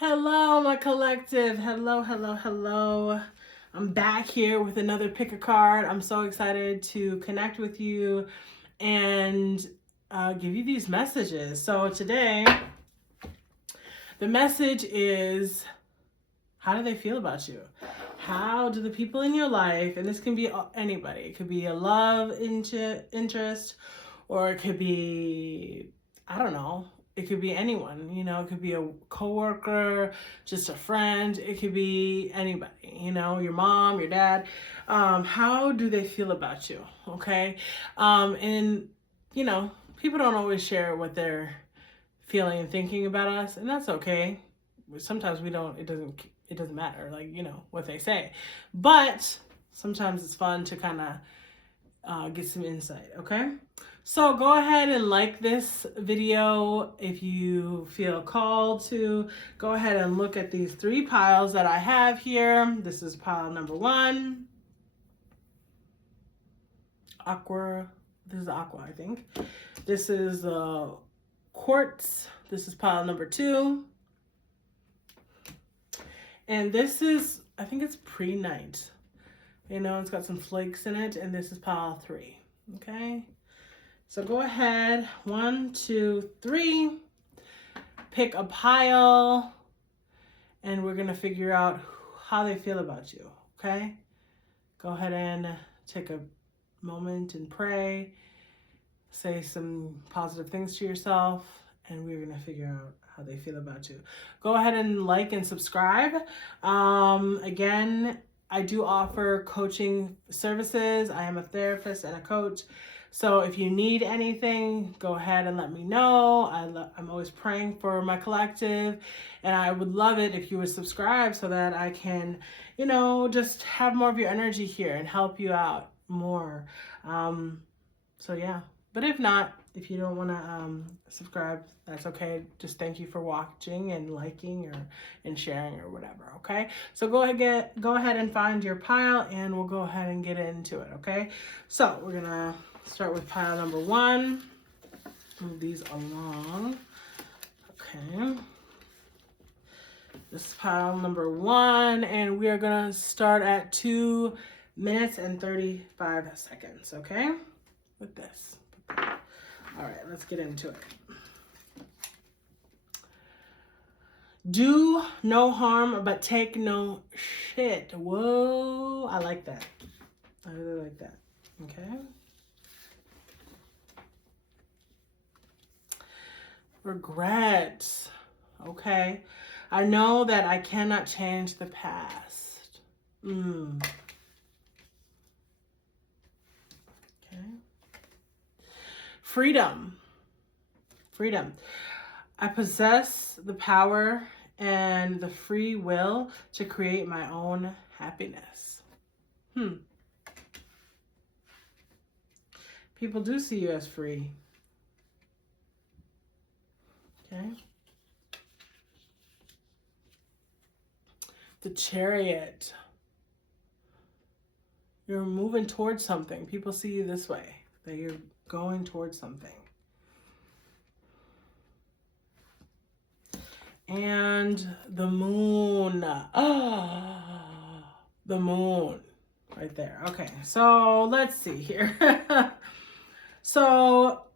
Hello, my collective. Hello, hello, hello. I'm back here with another pick a card. I'm so excited to connect with you and give you these messages. So today, the message is, how do they feel about you? How do the people in your life, and this can be anybody, it could be a love interest, or it could be, I don't know, it could be anyone, it could be a coworker, just a friend, it could be anybody, your mom, your dad. How do they feel about you? Okay. And people don't always share what they're feeling and thinking about us, and that's okay. Sometimes we don't, it doesn't matter, like, what they say, but sometimes it's fun to kind of get some insight. Okay, so go ahead and like this video if you feel called to. Go ahead and look at these three piles that I have here. This is pile number one, aqua. This is aqua, I think. This is quartz. This is pile number two. And this is, I think it's pre-night. It's got some flakes in it. And this is pile three. Okay. So go ahead. 1, 2, 3. Pick a pile. And we're going to figure out how they feel about you. Okay. Go ahead and take a moment and pray. Say some positive things to yourself. And we're going to figure out how they feel about you. Go ahead and like and subscribe. Again, I do offer coaching services. I am a therapist and a coach. So if you need anything, go ahead and let me know. I'm always praying for my collective, and I would love it if you would subscribe so that I can, just have more of your energy here and help you out more. So yeah, but if not, if you don't want to subscribe, that's okay. Just thank you for watching and liking and sharing or whatever. Okay, so go ahead and find your pile, and we'll go ahead and get into it. Okay, so we're gonna start with pile number one. Move these along. Okay, this is pile number one, and we are gonna start at 2 minutes and 35 seconds. Okay, with this. All right, let's get into it. Do no harm, but take no shit. Whoa, I like that. I really like that. Okay. Regrets. Okay. I know that I cannot change the past. Okay. Freedom. Freedom. I possess the power and the free will to create my own happiness. People do see you as free. Okay. The Chariot. You're moving towards something. People see you this way, that you're going towards something. And the Moon. Oh, the Moon right there. Okay, so let's see here. So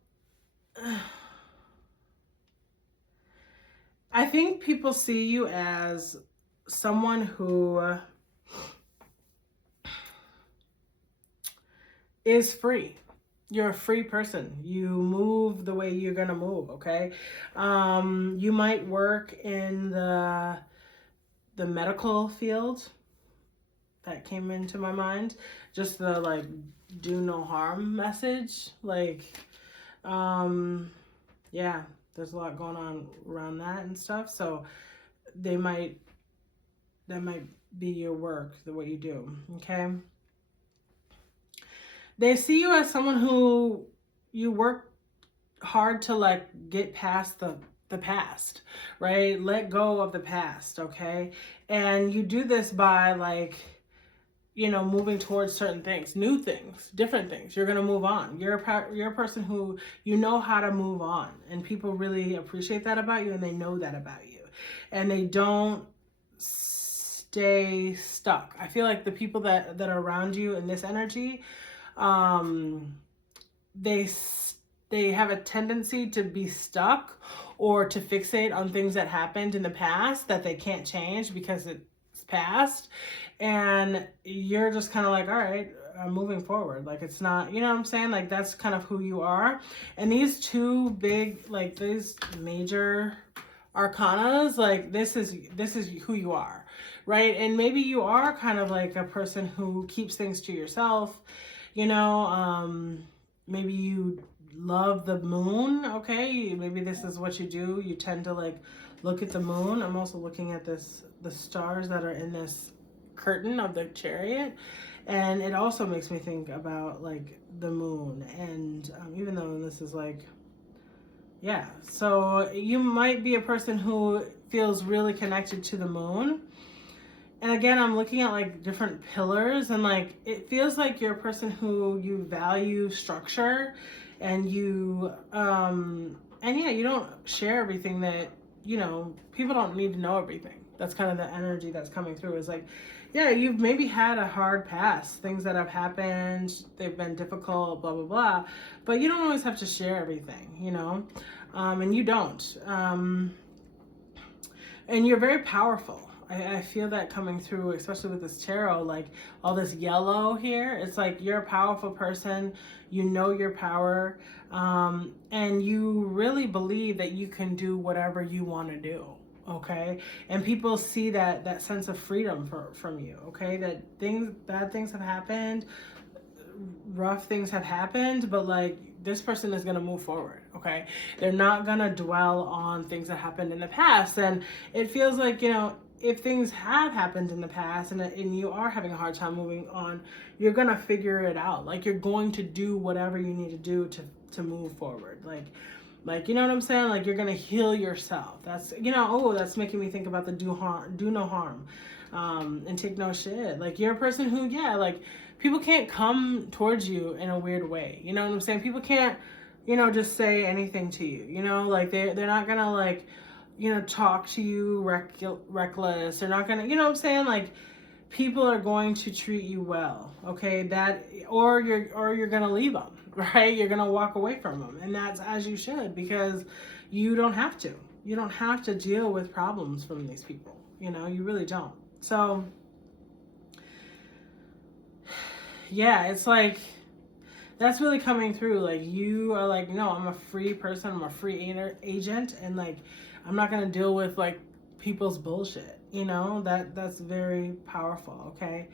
I think people see you as someone who is free. You're a free person. You move the way you're going to move, okay? You might work in the medical field. That came into my mind. Just the, do no harm message. Yeah, there's a lot going on around that and stuff. So that might be your work, what you do, okay? They see you as someone who you work hard to get past the past, right? Let go of the past, okay? And you do this by moving towards certain things, new things, different things. You're going to move on. You're a person who, how to move on, and people really appreciate that about you, and they know that about you. and they don't stay stuck. I feel like the people that are around you in this energy, they have a tendency to be stuck or to fixate on things that happened in the past that they can't change because it's past, and you're just kind of like, all right, I'm moving forward. Like, it's not, you know what I'm saying? Like, that's kind of who you are. And these two big, like, these major arcanas, like, this is who you are, right? And maybe you are kind of like a person who keeps things to yourself, you know. Maybe you love the moon. Okay, maybe this is what you do. You tend to like look at the moon. I'm also looking at the stars that are in this curtain of the chariot, and it also makes me think about like the moon. And even though this is like, yeah, so you might be a person who feels really connected to the moon. And again, I'm looking at like different pillars, and like it feels like you're a person who you value structure, and you and yeah, you don't share everything that, you know, people don't need to know everything. That's kind of the energy that's coming through, is like, yeah, you've maybe had a hard past, things that have happened, they've been difficult, blah blah blah, but you don't always have to share everything, you know. And you don't, and you're very powerful. I feel that coming through, especially with this tarot, like all this yellow here. It's like you're a powerful person. You know your power, and you really believe that you can do whatever you want to do. Okay, and people see that sense of freedom from you. Okay, that bad things have happened, rough things have happened, but like this person is going to move forward. Okay, they're not going to dwell on things that happened in the past. And it feels like, you know, if things have happened in the past, and you are having a hard time moving on, you're going to figure it out. Like, you're going to do whatever you need to do to move forward. Like, you know what I'm saying? Like, you're going to heal yourself. That's, you know, oh, that's making me think about the do no harm, and take no shit. Like, you're a person who, yeah, like, people can't come towards you in a weird way. You know what I'm saying? People can't, you know, just say anything to you. You know, like, they're not going to, like, you know, talk to you reckless. They're not gonna, you know what I'm saying? Like, people are going to treat you well, okay? That, or you're gonna leave them, right? You're gonna walk away from them, and that's as you should, because you don't have to. You don't have to deal with problems from these people. You know, you really don't. So, yeah, it's like, that's really coming through. Like, you are like, no, I'm a free person. I'm a free agent, and like, I'm not going to deal with like people's bullshit. You know, that's very powerful. Okay.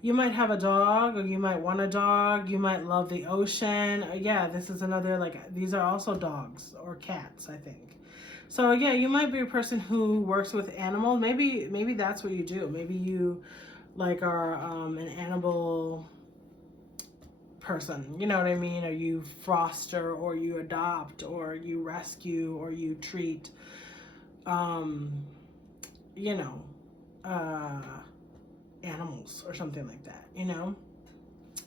You might have a dog, or you might want a dog. You might love the ocean. Yeah, this is another, like, these are also dogs or cats, I think. So yeah, you might be a person who works with animals. Maybe that's what you do. Maybe you like are an animal person, you know what I mean? Or you foster, or you adopt, or you rescue, or you treat, you know, animals or something like that, you know?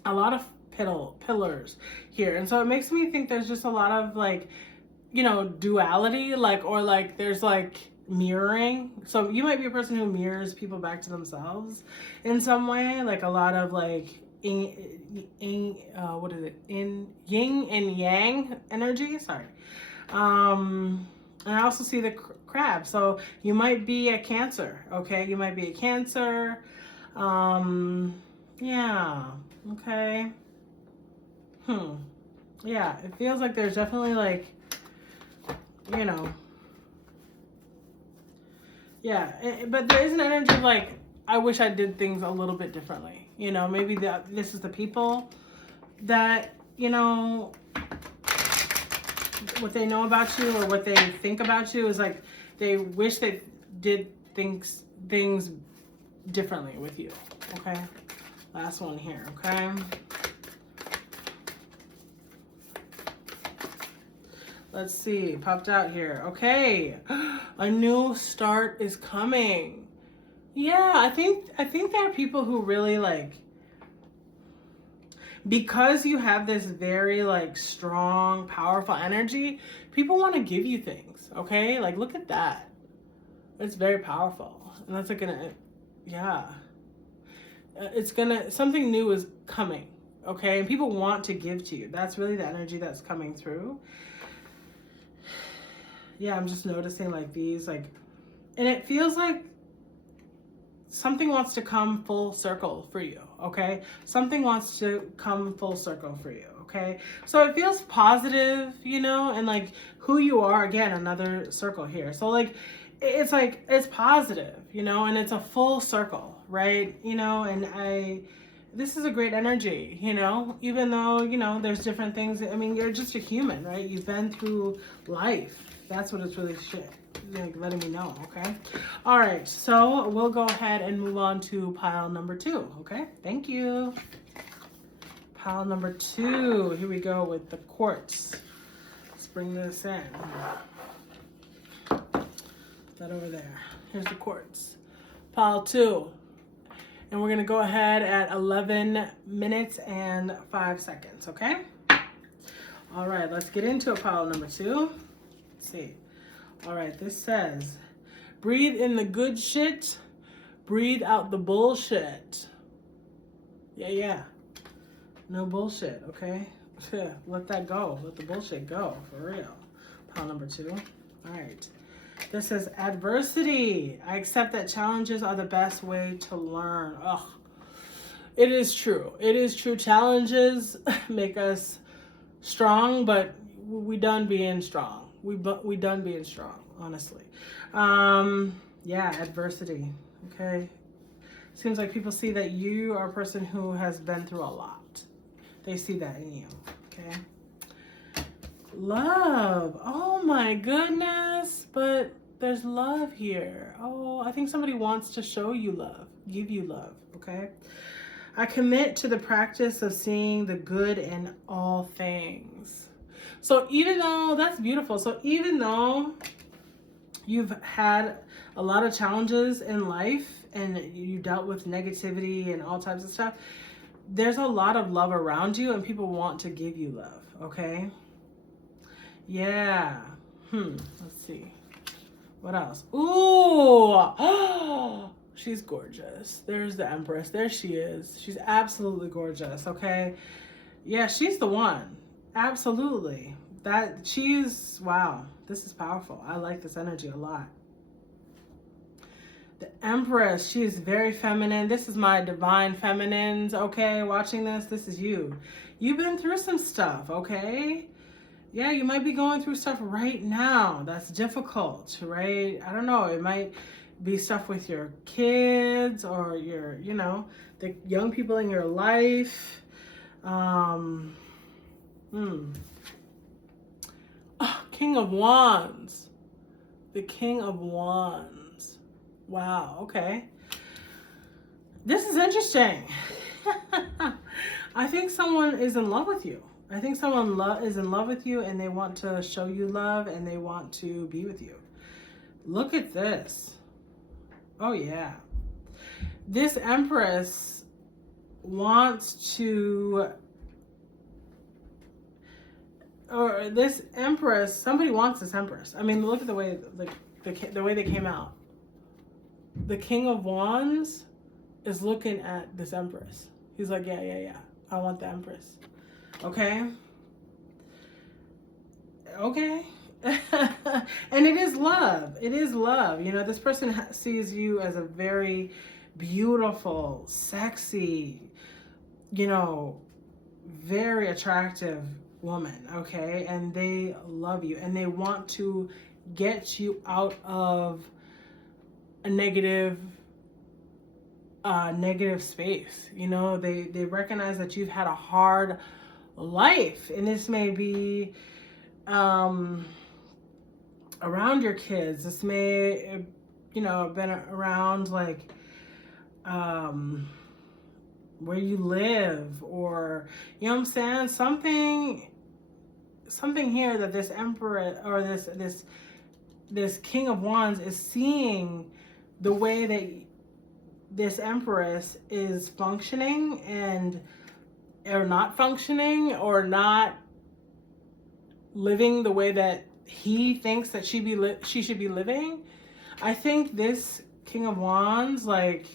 A lot of pillars here. And so it makes me think there's just a lot of like, you know, duality, like, or like there's like mirroring. So you might be a person who mirrors people back to themselves in some way, like a lot of like what is it, in yin and yang energy, sorry. And I also see the crab. So you might be a Cancer, okay? You might be a Cancer. Yeah, okay. Yeah, it feels like there's definitely like, you know, yeah, but there is an energy of like, I wish I did things a little bit differently. You know, maybe this is the people that, you know, what they know about you or what they think about you is like, they wish they did things differently with you. Okay, last one here. Okay, let's see, popped out here. Okay, a new start is coming. Yeah, I think there are people who really like, because you have this very like strong, powerful energy, people want to give you things. Okay, like, look at that. It's very powerful. And that's like yeah. It's gonna, something new is coming, okay? And people want to give to you. That's really the energy that's coming through. Yeah, I'm just noticing like these, like, and it feels like something wants to come full circle for you, okay? Something wants to come full circle for you, okay? So it feels positive, you know, and like who you are, again, another circle here. So like, it's positive, you know, and it's a full circle, right? You know, and this is a great energy, you know, even though, you know, there's different things. I mean, you're just a human, right? You've been through life. That's what it's really like letting me know, okay? All right, so we'll go ahead and move on to pile number 2, okay? Thank you. Pile number 2, here we go with the quartz. Let's bring this in. That over there. Here's the quartz. Pile 2. And we're gonna go ahead at 11 minutes and 5 seconds, okay? All right, let's get into pile number 2. Let's see. All right, this says, breathe in the good shit, breathe out the bullshit. Yeah. No bullshit, okay? Let that go. Let the bullshit go, for real. Pile number 2. All right. This says, adversity. I accept that challenges are the best way to learn. Ugh. It is true. It is true. Challenges make us strong, but we done being strong. We done being strong, honestly. Yeah, adversity. Okay. Seems like people see that you are a person who has been through a lot. They see that in you. Okay. Love. Oh my goodness. But there's love here. Oh, I think somebody wants to show you love, give you love. Okay. I commit to the practice of seeing the good in all things. So even though, that's beautiful. So even though you've had a lot of challenges in life and you dealt with negativity and all types of stuff, there's a lot of love around you and people want to give you love, okay? Yeah. Let's see. What else? Ooh! She's gorgeous. There's the Empress. There she is. She's absolutely gorgeous, okay? Yeah, she's the one. Absolutely. Wow, this is powerful. I like this energy a lot. The Empress, she is very feminine. This is my divine feminines, okay? Watching this is you. You've been through some stuff, okay? Yeah, you might be going through stuff right now that's difficult, right? I don't know. It might be stuff with your kids or your, you know, the young people in your life. King of Wands. The King of Wands. Wow, okay. This is interesting. I think someone is in love with you. I think someone is in love with you and they want to show you love and they want to be with you. Look at this. Oh, yeah. This Empress wants to... Or this Empress, somebody wants this Empress. I mean, look at the way, the way they came out. The King of Wands is looking at this Empress. He's like, yeah. I want the Empress. Okay. And it is love. It is love. You know, this person sees you as a very beautiful, sexy, you know, very attractive woman, okay? And they love you and they want to get you out of a negative space. You know, they recognize that you've had a hard life, and this may be around your kids. This may, you know, been around like where you live, or, you know what I'm saying, something here that this Emperor or this King of Wands is seeing the way that this Empress is functioning and or not functioning or not living the way that he thinks that she should be living. I think this King of Wands, like,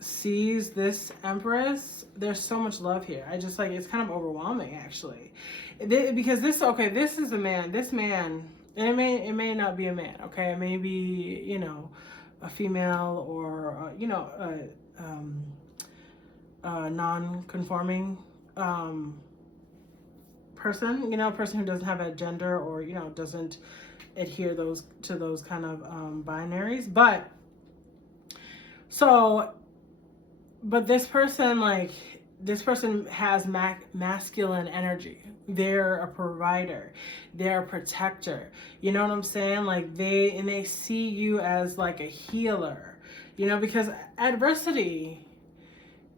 sees this Empress. There's so much love here. I just, like, it's kind of overwhelming, actually. Because this, okay, this is a man. This man, and it may not be a man, okay? It may be, you know, a female or, you know, a non-conforming person, you know, a person who doesn't have a gender or, you know, doesn't adhere to those kind of binaries. But this person, like, this person has masculine energy. They're a provider, they're a protector, you know what I'm saying? Like, they see you as like a healer, you know, because adversity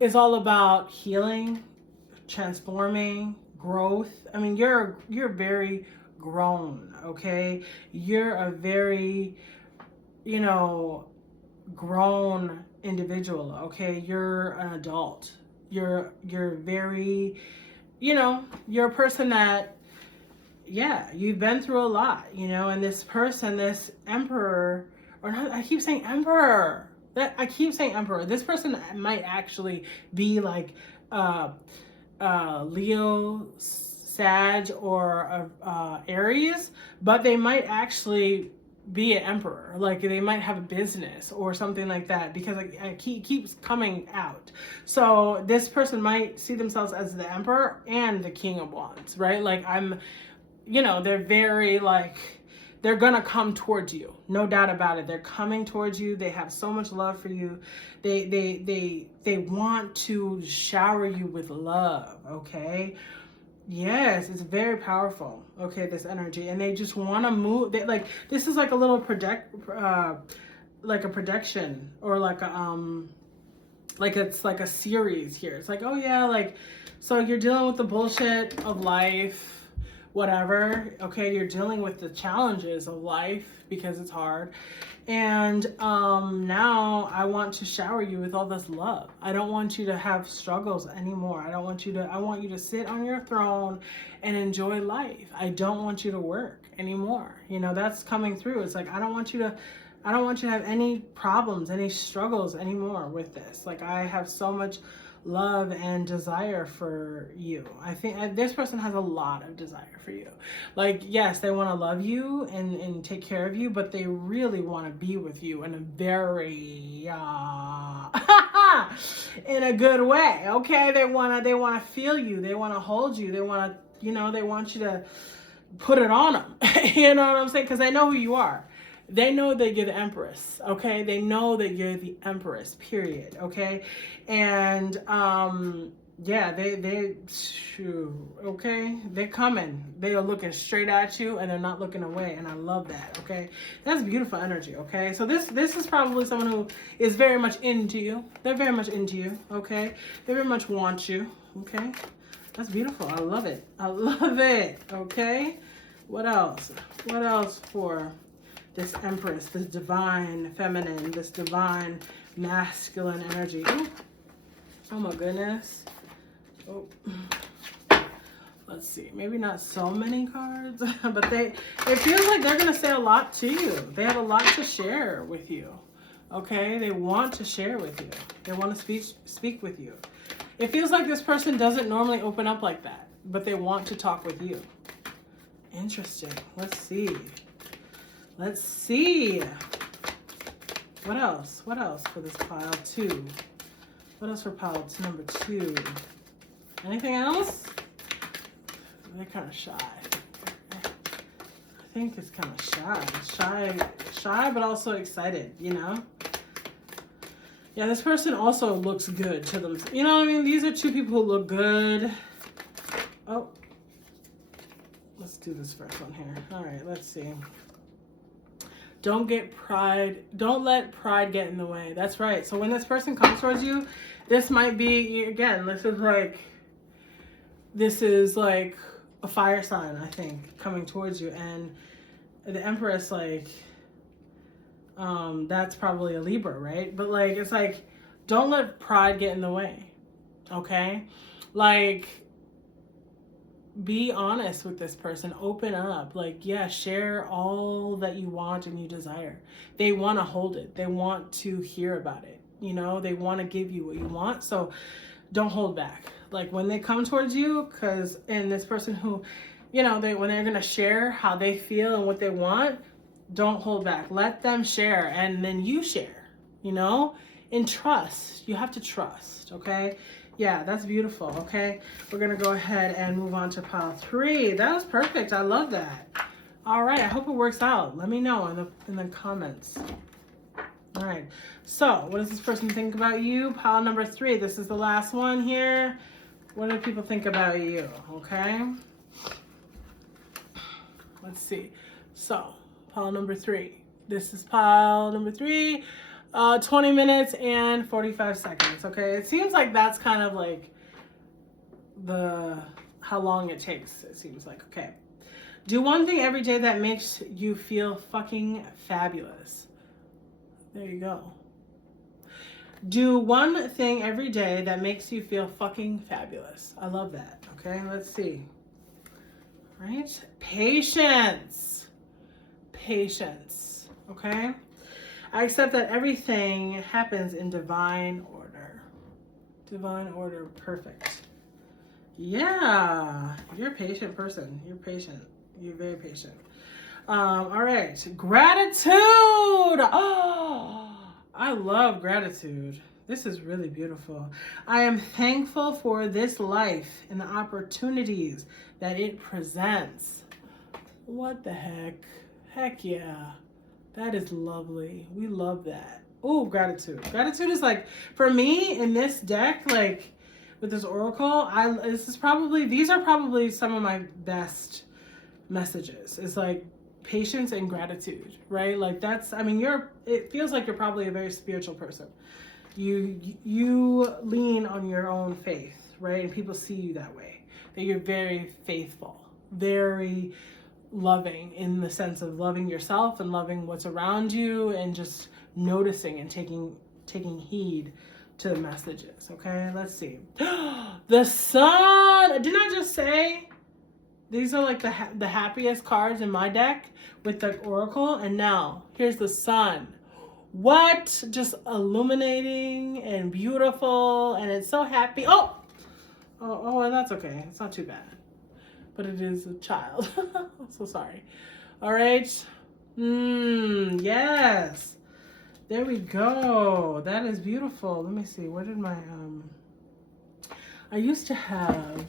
is all about healing, transforming, growth. I mean, you're very grown, okay? You're a very, you know, grown individual, okay? You're an adult. You're very, you know, you're a person that, yeah, you've been through a lot, you know, and this person, this emperor, or not, I keep saying emperor. I keep saying emperor. This person might actually be like Leo, Sag, or Aries, but they might actually be an emperor. Like, they might have a business or something like that, because it keeps coming out. So this person might see themselves as the emperor and the King of Wands, right? Like, you know, they're very, like, they're gonna come towards you, no doubt about it. They're coming towards you. They have so much love for you. They want to shower you with love, okay? Yes, it's very powerful, okay, this energy. And they just want to move. Like, this is like a little like a projection, or like a like, it's like a series here. It's like, oh yeah, like, so you're dealing with the bullshit of life, whatever, okay? You're dealing with the challenges of life because it's hard. And now I want to shower you with all this love. I don't want you to have struggles anymore. I want you to sit on your throne and enjoy life. I don't want you to work anymore. You know, that's coming through. It's like, I don't want you to have any problems, any struggles anymore with this. Like, I have so much love and desire for you. I think this person has a lot of desire for you. Like, yes, they want to love you and take care of you, but they really want to be with you in a very in a good way, okay? They want to feel you. They want to hold you. They want to, you know, they want you to put it on them. You know what I'm saying? Because they know who you are. They know that you're the Empress, okay? They know that you're the Empress, period, okay? And, yeah, okay? They're coming. They are looking straight at you, and they're not looking away, and I love that, okay? That's beautiful energy, okay? So this is probably someone who is very much into you. They're very much into you, okay? They very much want you, okay? That's beautiful. I love it. I love it, okay? What else? What else for this Empress, this divine feminine, this divine masculine energy? Ooh. Oh my goodness. Oh. Let's see. Maybe not so many cards, but it feels like they're going to say a lot to you. They have a lot to share with you. Okay? They want to share with you. They want to speak with you. It feels like this person doesn't normally open up like that, but they want to talk with you. Interesting. Let's see. Let's see. What else? What else for this pile 2? What else for pile number 2? Anything else? They're kind of shy. I think it's kind of shy, but also excited, you know? Yeah, this person also looks good to them. You know what I mean? These are two people who look good. Oh, let's do this first one here. All right, let's see. Don't let pride get in the way. That's right. So when this person comes towards you, this might be, again, this is like a fire sign, I think, coming towards you. And the Empress, like, that's probably a Libra, right? But like, it's like, don't let pride get in the way, okay? Like, be honest with this person, open up, like, yeah, share all that you want and you desire. They want to hold it, they want to hear about it, you know, they want to give you what you want. So don't hold back, like when they come towards you, because and this person who, you know, when they're gonna share how they feel and what they want, don't hold back, let them share, and then you share, you know, in trust. You have to trust. Okay, yeah, that's beautiful. Okay, we're gonna go ahead and move on to pile 3. That was perfect. I love that. All right, I hope it works out. Let me know in the comments. All right, so what does this person think about you? Pile number 3. This is the last one here. What do people think about you? Okay, let's see. So pile number 3. This is pile number 3. 20 minutes and 45 seconds. Okay, it seems like that's kind of like how long it takes. It seems like. Okay, do one thing every day that makes you feel fucking fabulous. There you go. Do one thing every day that makes you feel fucking fabulous. I love that. Okay, let's see. All right, patience. Patience. Okay. I accept that everything happens in divine order. Divine order, perfect. Yeah, you're a patient person. You're patient. You're very patient. All right, gratitude. Oh, I love gratitude. This is really beautiful. I am thankful for this life and the opportunities that it presents. What the heck? Heck yeah. That is lovely. We love that. Oh, gratitude. Gratitude is like, for me in this deck, like with this oracle, these are probably some of my best messages. It's like patience and gratitude, right? Like that's, I mean, it feels like you're probably a very spiritual person. You lean on your own faith, right? And people see you that way, that you're very faithful, very loving, in the sense of loving yourself and loving what's around you and just noticing and taking heed to the messages. Okay, let's see. The sun. Didn't I just say these are like the happiest cards in my deck with the oracle? And now here's the sun. What? Just illuminating and beautiful, and it's so happy. Oh, and that's okay. It's not too bad. But it is a child. I'm so sorry. All right. Yes. There we go. That is beautiful. Let me see. Where did my I used to have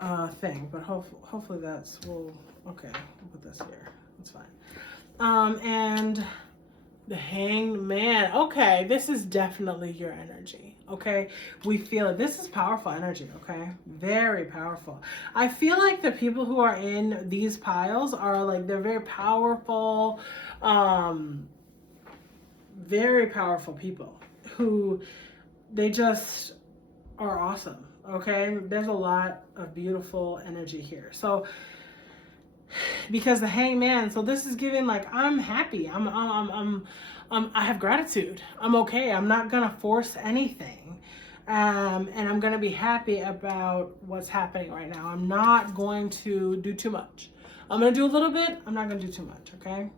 a thing, but hopefully okay. I'll put this here. That's fine. And the Hanged Man. Okay, this is definitely your energy. Okay, we feel it. This is powerful energy. Okay, very powerful. I feel like the people who are in these piles are like, they're very powerful, very powerful people who they just are awesome. Okay, there's a lot of beautiful energy here. So because the Hanged Man, so this is giving like, I'm happy. I have gratitude. I'm okay. I'm not gonna force anything, and I'm gonna be happy about what's happening right now. I'm not going to do too much. I'm gonna do a little bit. I'm not gonna do too much. Okay.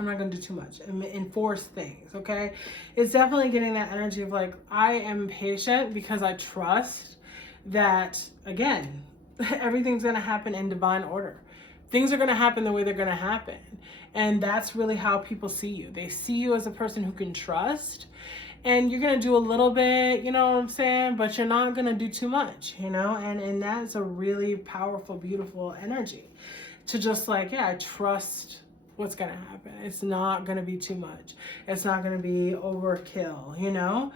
I'm not gonna do too much and enforce things. Okay. It's definitely getting that energy of like, I am patient because I trust that, again, everything's gonna happen in divine order. Things are going to happen the way they're going to happen. And that's really how people see you. They see you as a person who can trust. And you're going to do a little bit, you know what I'm saying? But you're not going to do too much, you know? And that's a really powerful, beautiful energy. To just like, yeah, I trust what's going to happen. It's not going to be too much. It's not going to be overkill, you know?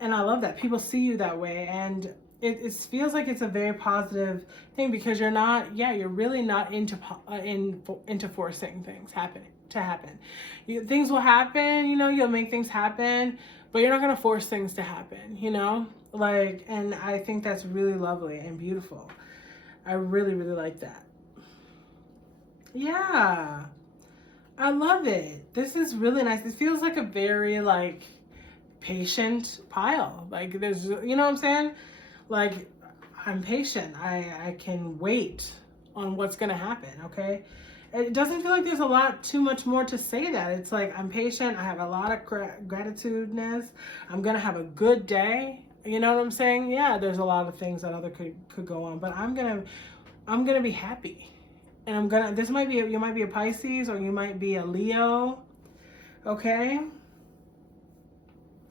And I love that. People see you that way. And it feels like it's a very positive thing because you're really not into forcing things to happen. Things will happen, you know, you'll make things happen, but you're not going to force things to happen, you know, like, and I think that's really lovely and beautiful. I really, really like that. Yeah, I love it. This is really nice. It feels like a very patient pile. Like there's, you know what I'm saying? Like, I'm patient. I can wait on what's going to happen, okay? It doesn't feel like there's a lot too much more to say that. It's like, I'm patient. I have a lot of gratitudeness. I'm going to have a good day. You know what I'm saying? Yeah, there's a lot of things that other could go on, but I'm going to be happy. And you might be a Pisces, or you might be a Leo. Okay?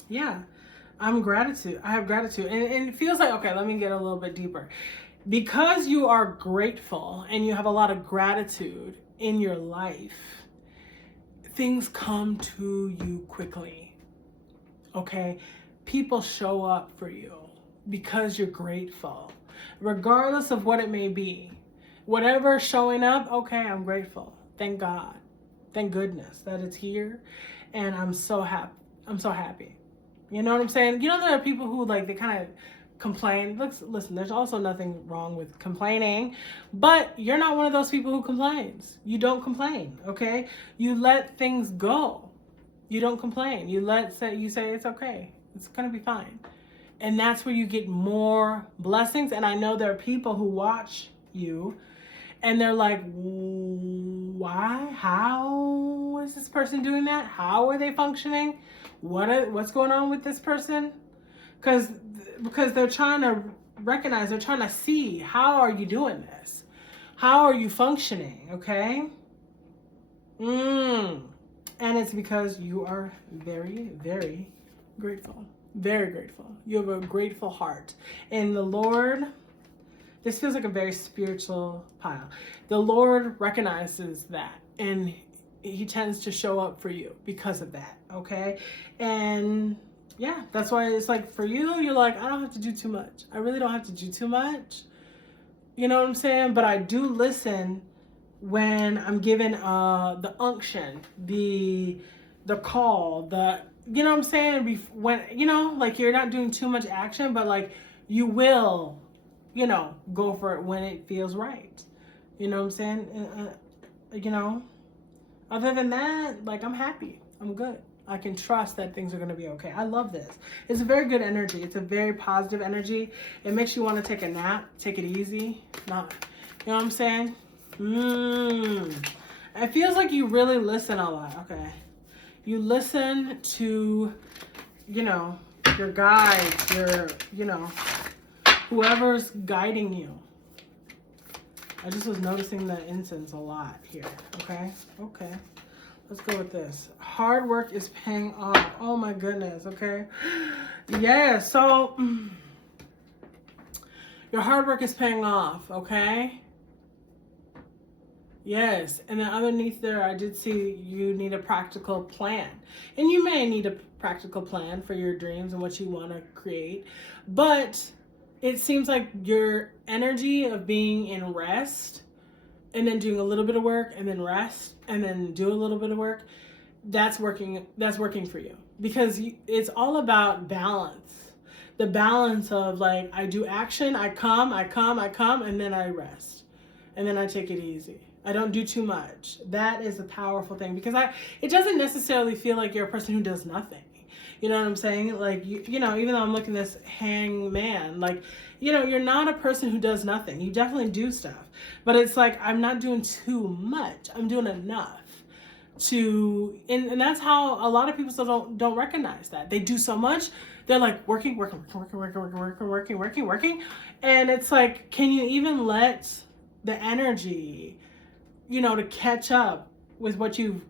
Yeah. I have gratitude. And it feels like, okay, let me get a little bit deeper. Because you are grateful and you have a lot of gratitude in your life, things come to you quickly. Okay? People show up for you because you're grateful, regardless of what it may be. Whatever showing up, okay, I'm grateful. Thank God. Thank goodness that it's here. And I'm so happy. You know what I'm saying? You know, there are people who, like, they kind of complain. Listen, there's also nothing wrong with complaining, but you're not one of those people who complains. You don't complain, okay? You let things go. You don't complain. You say it's okay. It's going to be fine. And that's where you get more blessings. And I know there are people who watch you and they're like, why? How is this person doing that? How are they functioning? What's going on with this person? Because they're trying to recognize, they're trying to see, how are you doing this? How are you functioning? Okay? And it's because you are very, very grateful. Very grateful. You have a grateful heart. And the Lord, this feels like a very spiritual pile. The Lord recognizes that, and he tends to show up for you because of that, okay? And yeah, that's why it's like, for you, you're like, I don't have to do too much. I really don't have to do too much. You know what I'm saying? But I do listen when I'm given the unction, the call, you know what I'm saying? When, you know, like, you're not doing too much action, but like, you will, you know, go for it when it feels right. You know what I'm saying? You know, other than that, like, I'm happy. I'm good. I can trust that things are going to be okay. I love this. It's a very good energy. It's a very positive energy. It makes you want to take a nap, take it easy. Not, you know what I'm saying? It feels like you really listen a lot. Okay. You listen to, you know, your guides, you know, whoever's guiding you. I just was noticing the incense a lot here. Okay. Let's go with this. Hard work is paying off. Oh my goodness. Okay. Yeah. So your hard work is paying off. Okay. Yes. And then underneath there, I did see you need a practical plan. And you may need a practical plan for your dreams and what you want to create. But it seems like your energy of being in rest and then doing a little bit of work and then rest and then do a little bit of work, that's working for you. Because it's all about balance. The balance of, like, I do action, I come, and then I rest. And then I take it easy. I don't do too much. That is a powerful thing, because it doesn't necessarily feel like you're a person who does nothing. You know what I'm saying? Like, you know, even though I'm looking at this hangman, like, you know, you're not a person who does nothing. You definitely do stuff. But it's like, I'm not doing too much. I'm doing enough to, and that's how a lot of people still don't recognize that. They do so much. They're like working. And it's like, can you even let the energy, you know, to catch up with what you've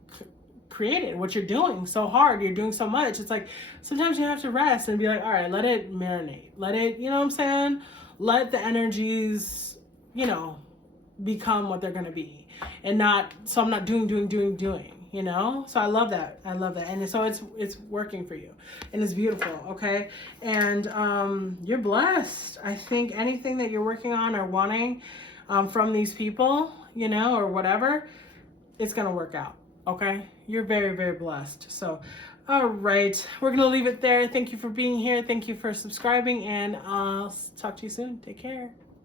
created, what you're doing so hard, you're doing so much. It's like, sometimes you have to rest and be like, all right, let it marinate. Let it, you know what I'm saying? Let the energies, you know, become what they're going to be. And not, so I'm not doing, you know? So I love that. And so it's working for you. And it's beautiful, okay? And you're blessed. I think anything that you're working on or wanting from these people, you know, or whatever, it's going to work out, okay? You're very, very blessed. So, all right. We're going to leave it there. Thank you for being here. Thank you for subscribing. And I'll talk to you soon. Take care.